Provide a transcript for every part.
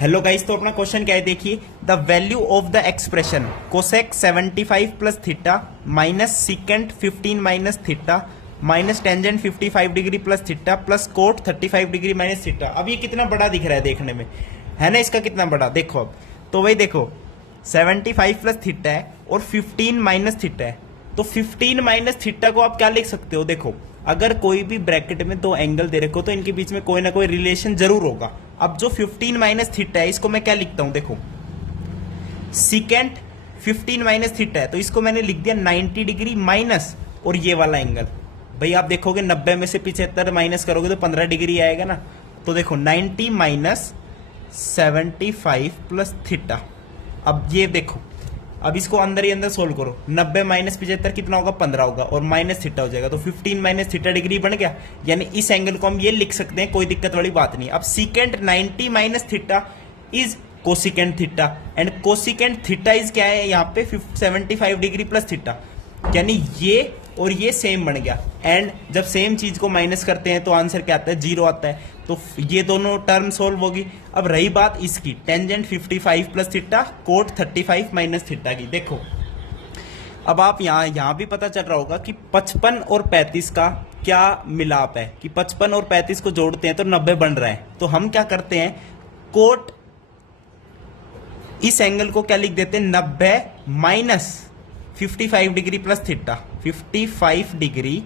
Hello guys, तो अपना question क्या है देखिए। The value of the expression cosec 75 plus theta minus secant 15 minus theta minus tangent 55 degree plus theta plus coat 35 degree minus theta. अब ये कितना बड़ा दिख रहा है देखने में, है ना? इसका कितना बड़ा देखो। अब तो वही देखो 75 प्लस थीटा है और 15 माइनस थीटा है। तो 15 माइनस थीटा को आप क्या लिख सकते हो? देखो, अगर कोई भी ब्रैकेट में दो एंगल दे रखे हो तो इनके बीच में कोई ना कोई रिलेशन जरूर होगा। अब जो 15 माइनस थीटा है इसको मैं क्या लिखता हूं? देखो, सीकेंट 15 माइनस थीटा है तो इसको मैंने लिख दिया 90 डिग्री माइनस और ये वाला एंगल। भाई आप देखोगे 90 में से 75 माइनस करोगे तो 15 डिग्री आएगा ना। तो देखो 90 माइनस 75 प्लस थीटा। अब ये देखो, अब इसको अंदर ही अंदर सोल्व करो। 90 माइनस 75 कितना होगा? 15 होगा और माइनस थीटा हो जाएगा तो 15 माइनस थीटा डिग्री बन गया। यानी इस एंगल को हम ये लिख सकते हैं, कोई दिक्कत वाली बात नहीं। अब secant 90 minus theta is cosecant theta and cosecant theta is क्या है यहाँ पे? 75 डिग्री प्लस थीटा। यानी ये और ये सेम बन गया। एंड जब सेम चीज को माइनस करते हैं तो आंसर क्या आता है? 0 आता है। तो ये दोनों टर्म सोल्व होगी। अब रही बात इसकी, tangent 55 plus theta coat 35 minus theta की। देखो, अब आप यहां भी पता चल रहा होगा कि 55 और 35 का क्या मिलाप है कि 55 और 35 को जोड़ते हैं तो 90 बन रहा है। तो हम क्या करते हैं, कोट इस एंगल को क्या लिख देते हैं? 90 minus 55 degree plus theta, 55 degree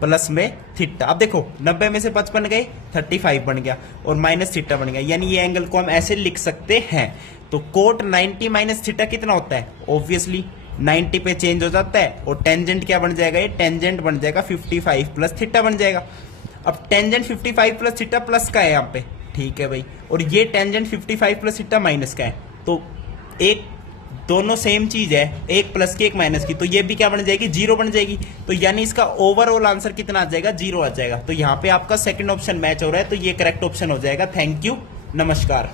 plus में थीटा। अब देखो 90 में से 55 गए, 35 बन गया और माइनस थीटा बन गया। यानी ये एंगल को हम ऐसे लिख सकते हैं। तो कोट 90 माइनस थीटा कितना होता है? ऑब्वियसली 90 पे चेंज हो जाता है और टेंजेंट क्या बन जाएगा? ये टेंजेंट बन जाएगा 55 प्लस थीटा बन जाएगा। अब टेंजेंट 55 प्लस थीटा प्लस का है यहाँ पे, ठीक है भाई, और ये टेंजेंट 55 प्लस थीटा माइनस का है। तो एक दोनों सेम चीज है, एक प्लस की एक माइनस की, तो ये भी क्या बन जाएगी? 0 बन जाएगी। तो यानी इसका ओवरऑल आंसर कितना आ जाएगा? 0 आ जाएगा। तो यहाँ पे आपका सेकंड ऑप्शन मैच हो रहा है, तो ये करेक्ट ऑप्शन हो जाएगा। थैंक यू, नमस्कार।